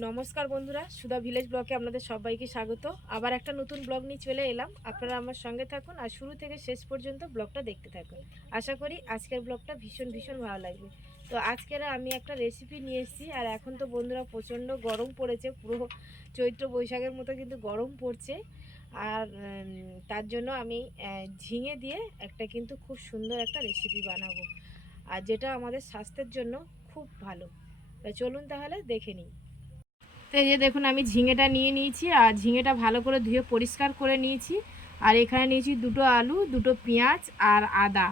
নমস্কার বন্ধুরা, সুধা ভিলেজ ব্লকে আপনাদের সবাইকে স্বাগত। আবার একটা নতুন ব্লগ নিয়ে চলে এলাম। আপনারা আমার সঙ্গে থাকুন আর শুরু থেকে শেষ পর্যন্ত ব্লগটা দেখতে থাকুন। আশা করি আজকের ব্লগটা ভীষণ ভীষণ ভালো লাগবে। তো আজকের আমি একটা রেসিপি নিয়ে এসেছি আর এখন তো বন্ধুরা প্রচণ্ড গরম পড়েছে, পুরো চৈত্র বৈশাখের মতো কিন্তু গরম পড়ছে। আর তার জন্য আমি ঝিঙে দিয়ে একটা কিন্তু খুব সুন্দর একটা রেসিপি বানাবো। আর যেটা আমাদের স্বাস্থ্যের জন্য খুব ভালো। চলুন তাহলে দেখে নিই। তো এই যে দেখুন আমি ঝিঙেটা নিয়ে নিয়েছি আর ঝিঙেটা ভালো করে ধুয়ে পরিষ্কার করে নিয়েছি। আর এখানে নিয়েছি দুটো আলু, দুটো পেঁয়াজ আর আদা।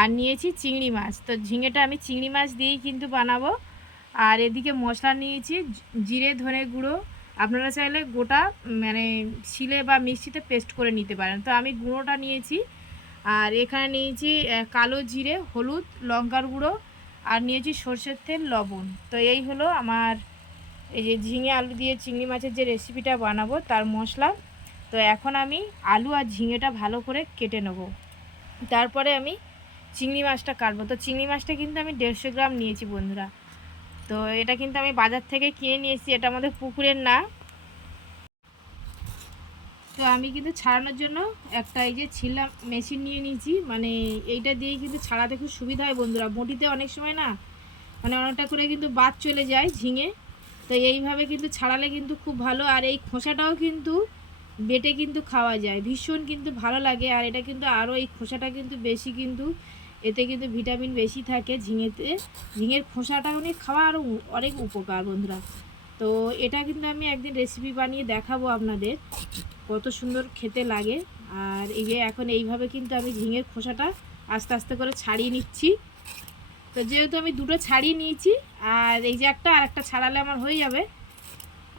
আর নিয়েছি চিংড়ি মাছ। তো ঝিঙেটা আমি চিংড়ি মাছ দিয়েই কিন্তু বানাবো। আর এদিকে মশলা নিয়েছি জিরে, ধনে গুঁড়ো। আপনারা চাইলে গোটা মানে শিলে বা মিক্সিতে পেস্ট করে নিতে পারেন। তো আমি গুঁড়োটা নিয়েছি। আর এখানে নিয়েছি কালো জিরে, হলুদ, লঙ্কার গুঁড়ো। আর নিয়েছি সর্ষের তেল, লবণ। তো এই হলো আমার এই যে ঝিঙে আলু দিয়ে চিংড়ি মাছের যে রেসিপিটা বানাবো, তার মশলা। তো এখন আমি আলু আর ঝিঙেটা ভালো করে কেটে নেব। তারপরে আমি চিংড়ি মাছটা কাটবো। তো চিংড়ি মাছটা কিন্তু আমি দেড়শো গ্রাম নিয়েছি বন্ধুরা। তো এটা কিন্তু আমি বাজার থেকে কিনে নিয়েছি, এটা আমাদের পুকুরের না। তো আমি কিন্তু ছাড়ানোর জন্য একটা এই যে ছিলা মেশিন নিয়ে নিয়েছি। মানে এইটা দিয়েই কিন্তু ছাড়াতে খুব সুবিধা হয় বন্ধুরা। বটিতে অনেক সময় না মানে অনেকটা করে কিন্তু বাদ চলে যায় ঝিঙে। তো এইভাবে কিন্তু ছাড়ালে কিন্তু খুব ভালো। আর এই খোসাটাও কিন্তু বেটে কিন্তু খাওয়া যায়। ভীষণ কিন্তু ভালো লাগে। আর এটা কিন্তু আরও এই খোসাটা কিন্তু বেশি কিন্তু এতে কিন্তু ভিটামিন বেশি থাকে ঝিঙেতে। ঝিঙের খোসাটা অনেক খাওয়া আরও অনেক উপকার বন্ধুরা। তো এটা কিন্তু আমি একদিন রেসিপি বানিয়ে দেখাবো আপনাদের কত সুন্দর খেতে লাগে। আর এই যে এখন এইভাবে কিন্তু আমি ঝিঙের খোসাটা আস্তে আস্তে করে ছাড়িয়ে নিচ্ছি। তো যেহেতু আমি দুটো ছাড়িয়ে নিয়েছি, আর এই যে একটা, আর একটা ছাড়ালে আমার হয়ে যাবে।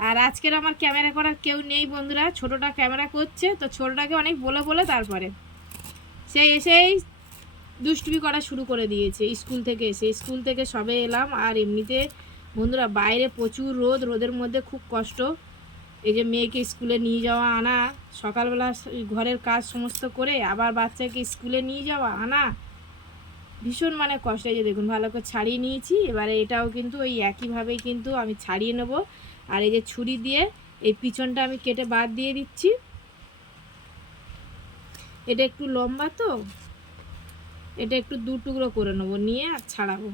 আর আজকের আমার ক্যামেরা করার কেউ নেই বন্ধুরা, ছোটোটা ক্যামেরা করছে, তো ছোটোটাকে অনেক বলে বলে তারপরে। সে এসেই দুষ্টুমি করা শুরু করে দিয়েছে, স্কুল থেকে এসে। স্কুল থেকে সবে এলাম, আর এমনিতে বন্ধুরা বাইরে প্রচুর রোদ, রোদের মধ্যে খুব কষ্ট। এই যে মেয়েকে স্কুলে নিয়ে যাওয়া, আনা, সকালবেলা ঘরের কাজ সমস্ত করে, আবার বাচ্চাকে স্কুলে নিয়ে যাওয়া, আনা ভীষণ মানে কষ্ট যে দেখুন, ভালো করে ছাড়িয়ে নিয়েছি। এবারে এটাও কিন্তু ওই একইভাবেই কিন্তু আমি ছাড়িয়ে নেব। আর এই যে ছুরি দিয়ে এই পিছনটা আমি কেটে বাদ দিয়ে দিচ্ছি। এটা একটু লম্বা তো, এটা একটু দু টুকরো করে নেব, নিয়ে আর ছাড়াবো।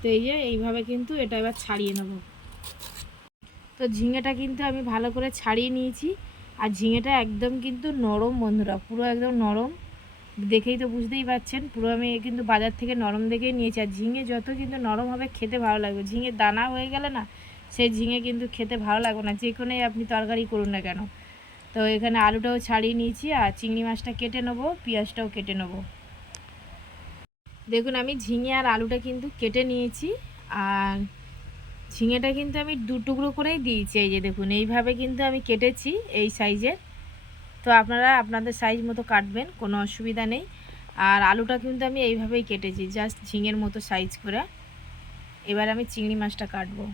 তো এই যে এইভাবে কিন্তু এটা এবার ছাড়িয়ে নেব। তো ঝিঙেটা কিন্তু আমি ভালো করে ছাড়িয়ে নিয়েছি। আর ঝিঙেটা একদম কিন্তু নরম বন্ধুরা, পুরো একদম নরম। দেখেই তো বুঝতেই পারছেন, পুরো আমি কিন্তু বাজার থেকে নরম দেখেই নিয়েছি। আর ঝিঙে যত কিন্তু নরম হবে, খেতে ভালো লাগবে। ঝিঙে দানা হয়ে গেলে না, সেই ঝিঙে কিন্তু খেতে ভালো লাগবে না। যে কোনোই আপনি তরকারি করুন না কেন। তো এখানে আলুটাও ছাড়িয়ে নিয়েছি আর চিংড়ি মাছটা কেটে নেব, পেঁয়াজটাও কেটে নেব। দেখুন, আমি ঝিঙে আর আলুটা কিন্তু কেটে নিয়েছি। আর ঝিঙেটা কিন্তু আমি দু টুকরো করেই দিয়েছি, এই যে দেখুন, এইভাবে কিন্তু আমি কেটেছি এই সাইজের। তো আপনারা আপনাদের সাইজ মতো কাটবেন, কোনো অসুবিধা নেই। আর আলুটা কিন্তু আমি এইভাবেই কেটেছি, জাস্ট ঝিঙের মতো সাইজ করে। এবার আমি চিংড়ি মাছটা কাটবো।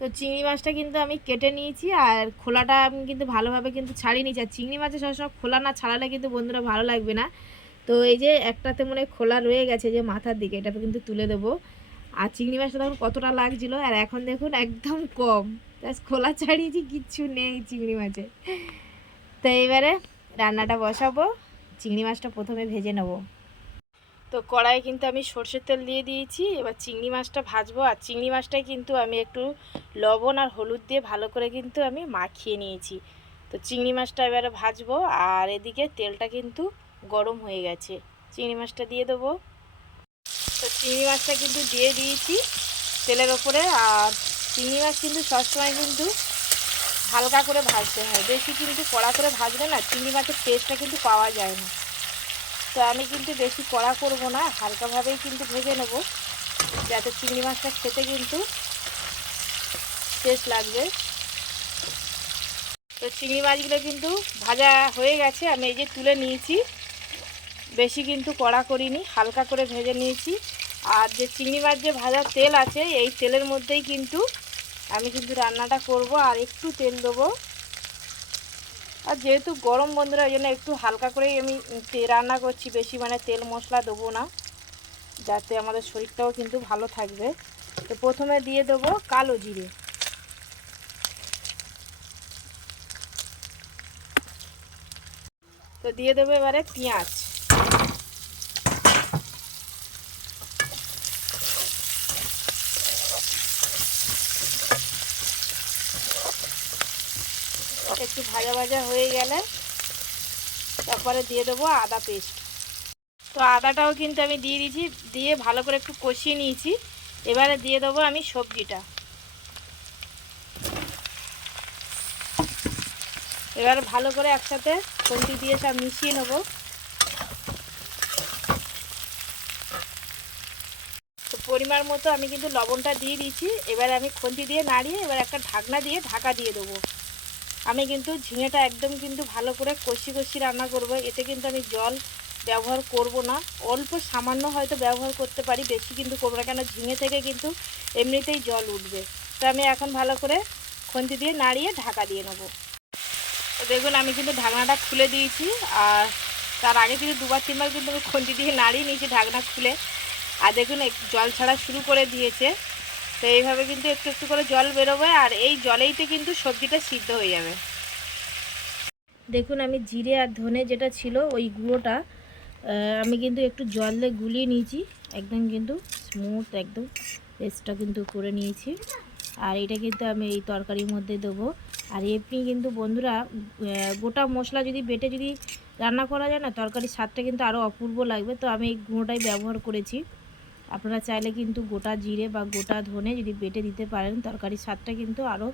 তো চিংড়ি মাছটা কিন্তু আমি কেটে নিয়েছি, আর খোলাটা আমি কিন্তু ভালোভাবে কিন্তু ছাড়িয়ে নিয়েছি। আর চিংড়ি মাছের সবসময় খোলা না ছাড়ালে কিন্তু বন্ধুরা ভালো লাগবে না। তো এই যে একটাতে মনে খোলা রয়ে গেছে যে মাথার দিকে এটা কিন্তু তুলে দেবো। আর চিংড়ি মাছটা তখন কতটা লাগছিল আর এখন দেখুন একদম কম। খোলা ছাড়িয়েছি, কিচ্ছু নেই চিংড়ি মাছে। তো এবারে রান্নাটা বসাবো, চিংড়ি মাছটা প্রথমে ভেজে নেব। তো কড়াই কিন্তু আমি সর্ষের তেল দিয়ে দিয়েছি, এবার চিংড়ি মাছটা ভাজবো। আর চিংড়ি মাছটাই কিন্তু আমি একটু লবণ আর হলুদ দিয়ে ভালো করে কিন্তু আমি মাখিয়ে নিয়েছি। তো চিংড়ি মাছটা এবারে ভাজবো, আর এদিকে তেলটা কিন্তু গরম হয়ে গেছে। চিংড়ি মাছটা দিয়ে দেবো। চিংড়ি মাছটা কিন্তু দিয়ে দিয়েছি তেলের ওপরে, আর চিংড়ি মাছ কিন্তু সবসময় কিন্তু হালকা করে ভাজতে হয়। বেশি কিন্তু কড়া করে ভাজলে না চিংড়ি মাছের টেস্টটা কিন্তু পাওয়া যায় না। তো আমি কিন্তু বেশি কড়া করব না, হালকাভাবেই কিন্তু ভেজে নেব, যাতে চিংড়ি মাছটা খেতে কিন্তু টেস্ট লাগবে। তো চিংড়ি মাছগুলো কিন্তু ভাজা হয়ে গেছে, আমি এই যে তুলে নিয়েছি। বেশি কিন্তু কড়া করিনি, হালকা করে ভেজে নিয়েছি। আর যে চিংড়ি মাছ যে ভাজার তেল আছে, এই তেলের মধ্যেই কিন্তু আমি কিন্তু রান্নাটা করব আর একটু তেল দেবো। আর যেহেতু গরম বন্ধুরা, ওই জন্য একটু হালকা করেই আমি রান্না করছি, বেশি মানে তেল মশলা দেবো না, যাতে আমাদের শরীরটাও কিন্তু ভালো থাকবে। তো প্রথমে দিয়ে দেবো কালো জিরে। তো দিয়ে দেবো এবারে পেঁয়াজ। একটু ভাজা ভাজা হয়ে গেলে তারপরে দিয়ে দেবো আদা পেস্ট। তো আদাটাও কিন্তু আমি দিয়ে দিয়েছি, দিয়ে ভালো করে একটু কষিয়ে নিয়েছি। এবারে দিয়ে দেবো আমি সবজিটা। এবারে ভালো করে একসাথে সবজি দিয়ে সব মিশিয়ে নেব। তো পরিমাণ মতো আমি কিন্তু লবণটা দিয়ে দিয়েছি। এবারে আমি খন্তি দিয়ে নাড়িয়ে এবার একটা ঢাকনা দিয়ে ঢাকা দিয়ে দেবো। আমি কিন্তু ঝিঙেটা একদম কিন্তু ভালো করে কষি কষি রান্না করব। এতে কিন্তু আমি জল ব্যবহার করব না। অল্প সামান্য হয়তো ব্যবহার করতে পারি, বেশি কিন্তু করব না। কেন ঝিঙে থেকে কিন্তু এমনিতেই জল উঠবে। তো আমি এখন ভালো করে খন্তি দিয়ে নাড়িয়ে ঢাকা দিয়ে নেব। দেখুন, আমি কিন্তু ঢাকনাটা খুলে দিয়েছি। আর তার আগে কিন্তু দুবার, তিনবার কিন্তু আমি খন্তি দিয়ে নাড়িয়ে নিয়েছি ঢাকনা খুলে। আর দেখুন জল ছাড়া শুরু করে দিয়েছে। তো এইভাবে কিন্তু একটু একটু করে জল বেরোবে আর এই জলেইতে কিন্তু সবজিটা সিদ্ধ হয়ে যাবে। দেখুন, আমি জিরে আর ধনে যেটা ছিল ওই গুঁড়োটা আমি কিন্তু একটু জল দিয়ে গুলিয়ে নিয়েছি। একদম কিন্তু স্মুথ একদম পেস্টটা কিন্তু করে নিয়েছি। আর এটা কিন্তু আমি এই তরকারির মধ্যে দেবো। আর এমনি কিন্তু বন্ধুরা গোটা মশলা যদি বেটে যদি রান্না করা যায় না, তরকারির স্বাদটা কিন্তু আরও অপূর্ব লাগবে। তো আমি এই গুঁড়োটাই ব্যবহার করেছি। আপনারা চাইলে কিন্তু গোটা জিরে বা গোটা ধনে যদি বেটে দিতে পারেন তরকারির স্বাদটা কিন্তু আরও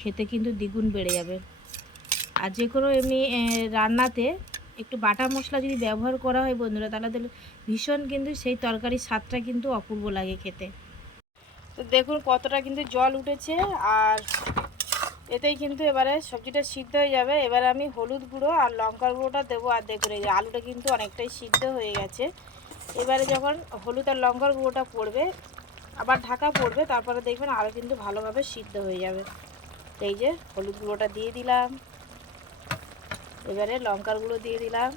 খেতে কিন্তু দ্বিগুণ বেড়ে যাবে। আর যে কোনো এমনি রান্নাতে একটু বাটা মশলা যদি ব্যবহার করা হয় বন্ধুরা, তাহলে তাহলে ভীষণ কিন্তু সেই তরকারির স্বাদটা কিন্তু অপূর্ব লাগে খেতে। তো দেখুন কতটা কিন্তু জল উঠেছে, আর এতেই কিন্তু এবারে সবজিটা সিদ্ধ হয়ে যাবে। এবারে আমি হলুদ গুঁড়ো আর লঙ্কার গুঁড়োটা দেবো। আর্ধেক করে আলুটা কিন্তু অনেকটাই সিদ্ধ হয়ে গেছে। এবারে যখন হলুদ আর লঙ্কার গুঁড়োটা পড়বে, আবার ঢাকা পড়বে, তারপরে দেখবেন আরও কিন্তু ভালোভাবে সিদ্ধ হয়ে যাবে। এই যে হলুদ গুঁড়োটা দিয়ে দিলাম। এবারে লঙ্কার গুঁড়ো দিয়ে দিলাম।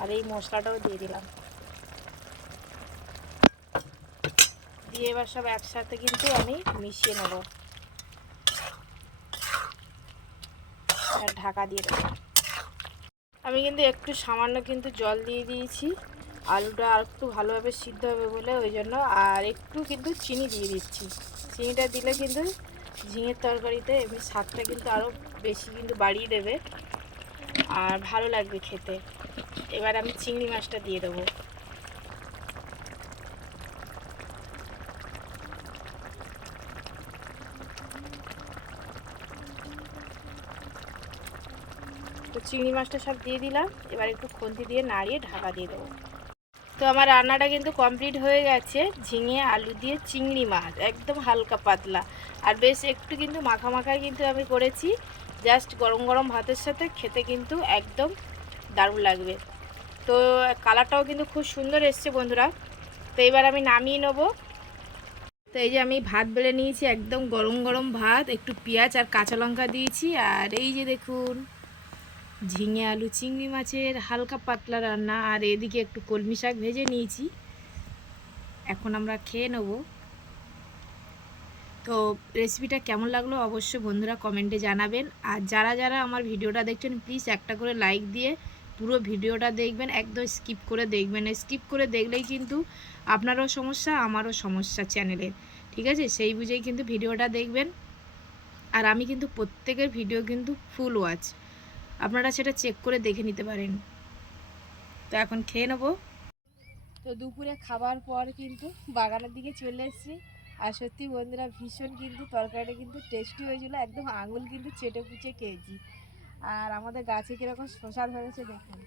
আর এই মশলাটাও দিয়ে দিলাম। দিয়ে এবার সব একসাথে কিন্তু আমি মিশিয়ে নেব আর ঢাকা দিয়ে দেবো। আমি কিন্তু একটু সামান্য কিন্তু জল দিয়ে দিয়েছি। আলুটা আর একটু ভালোভাবে সিদ্ধ হবে বলে ওই জন্য। আর একটু কিন্তু চিনি দিয়ে দিচ্ছি। চিনিটা দিলে কিন্তু ঝিঙের তরকারিতে এমনি স্বাদটা কিন্তু আরও বেশি কিন্তু বাড়িয়ে দেবে। আর ভালো লাগবে খেতে। এবার আমি চিংড়ি মাছটা দিয়ে দেবো। চিংড়ি মাছটা সব দিয়ে দিলাম। এবার একটু খন্তি দিয়ে নাড়িয়ে ঢাকা দিয়ে দেবো। তো আমার রান্নাটা কিন্তু কমপ্লিট হয়ে গেছে। ঝিঙে, আলু দিয়ে চিংড়ি মাছ, একদম হালকা পাতলা। আর বেশ একটু কিন্তু মাখা মাখায় কিন্তু আমি করেছি। জাস্ট গরম গরম ভাতের সাথে খেতে কিন্তু একদম দারুণ লাগবে। তো কালারটাও কিন্তু খুব সুন্দর এসছে বন্ধুরা। তো এবার আমি নামিয়ে নেব। তো এই যে আমি ভাত বেড়ে নিয়েছি, একদম গরম গরম ভাত, একটু পেঁয়াজ আর কাঁচা লঙ্কা দিয়েছি। আর এই যে দেখুন ঝিঙে আলু, চিংড়ি মাছের হালকা পাতলা রান্না আর এদিকে একটু কলমি শাক ভেজে নিয়েছি। এখন আমরা খেয়ে নেব। তো রেসিপিটা কেমন লাগল অবশ্যই বন্ধুরা কমেন্টে জানাবেন। আর যারা যারা আমার ভিডিওটা দেখছেন প্লিজ একটা করে লাইক দিয়ে পুরো ভিডিওটা দেখবেন, একদম স্কিপ করে দেখবেন। স্কিপ করে দেখলেই কিন্তু আপনারও সমস্যা, আমারও সমস্যা চ্যানেলের ঠিক আছে? সেই বুঝেই কিন্তু ভিডিওটা দেখবেন। আর আমি কিন্তু প্রত্যেকের ভিডিও কিন্তু ফুল ওয়াচ আপনারা সেটা চেক করে দেখে নিতে পারেন। তো এখন খেয়ে নেব। তো দুপুরে খাবার পর কিন্তু বাগানের দিকে চলে এসেছি। আর সত্যি বন্ধুরা, ভীষণ কিন্তু তরকারিটা কিন্তু টেস্টি হয়েছিল। একদম আঙুল কিন্তু চেটে পুচে খেয়েছি। আর আমাদের গাছে কীরকম শশা ধরেছে দেখুন।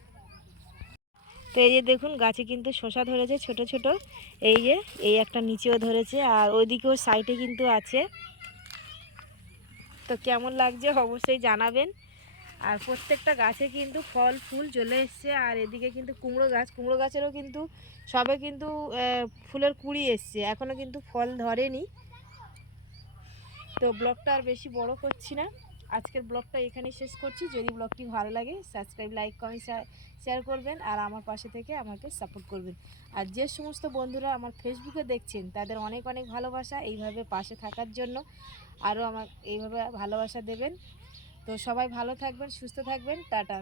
তো এই যে দেখুন, গাছে কিন্তু শশা ধরেছে ছোট ছোট। এই যে, এই একটা নিচেও ধরেছে আর ওইদিকেও সাইডে কিন্তু আছে। তো কেমন লাগছে অবশ্যই জানাবেন। আর প্রত্যেকটা গাছে কিন্তু ফল, ফুল চলে এসছে। আর এদিকে কিন্তু কুমড়ো গাছ, কুমড়ো গাছেরও কিন্তু সবে কিন্তু ফুলের কুড়ি এসছে। এখনও কিন্তু ফল ধরেনি। তো ব্লগটা আর বেশি বড় করছি না। আজকের ব্লগটা এখানেই শেষ করছি। যদি ব্লগটি ভালো লাগে, সাবস্ক্রাইব, লাইক, কমেন্ট শেয়ার করবেন আর আমার পাশে থেকে আমাকে সাপোর্ট করবেন। আর যে সমস্ত বন্ধুরা আমার ফেসবুকে দেখছেন, তাদের অনেক অনেক ভালোবাসা এইভাবে পাশে থাকার জন্য। আরও আমার এইভাবে ভালোবাসা দেবেন। তো সবাই ভালো থাকবেন সুস্থ থাকবেন টাটা।